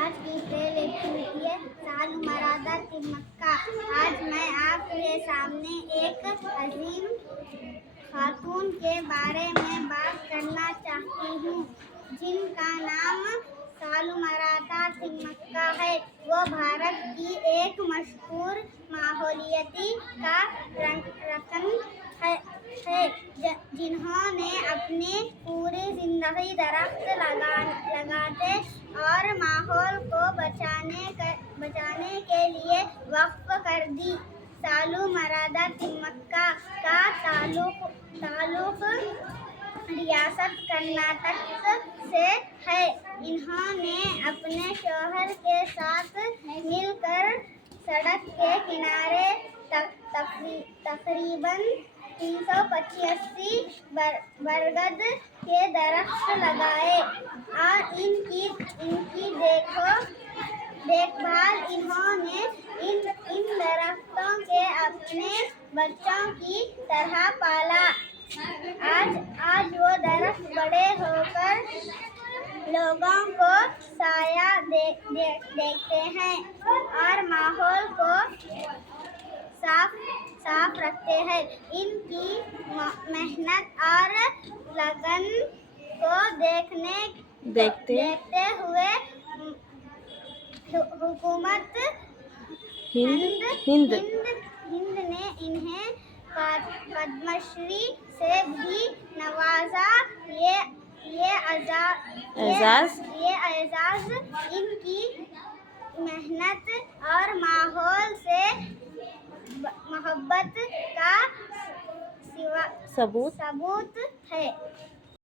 آج کی پلے لکھی ہے سال مرادہ مکہ۔ آج میں آپ کے سامنے ایک عظیم خاتون کے بارے میں بات کرنا چاہتی ہوں جن کا نام سالمرادہ مکہ ہے۔ وہ بھارت کی ایک مشہور ماحولیاتی کارکن ہے جنہوں نے اپنی پوری زندگی درخت لگانے اور ماحول کو بچانے کے لیے وقف کر دی۔ سالمرادہ مکہ کا تعلق ریاست کرناٹک سے ہے۔ انہوں نے اپنے شوہر کے ساتھ مل کر سڑک کے کنارے تقریباً 385 برگد کے درخت لگائے اور ان کی دیکھ بھال انہوں نے ان درختوں کے اپنے بچوں کی طرح پالا۔ آج وہ درخت بڑے ہو کر لوگوں کو سایہ دیتے ہیں اور ماحول کو صاف رکھتے ہیں۔ ان کی محنت اور لگن کو دیکھتے ہوئے حکومت ہند نے انہیں پدم شری سے بھی نوازا۔ یہ اعزاز ان کی محنت اور ماحول سے محبت کا ثبوت ہے۔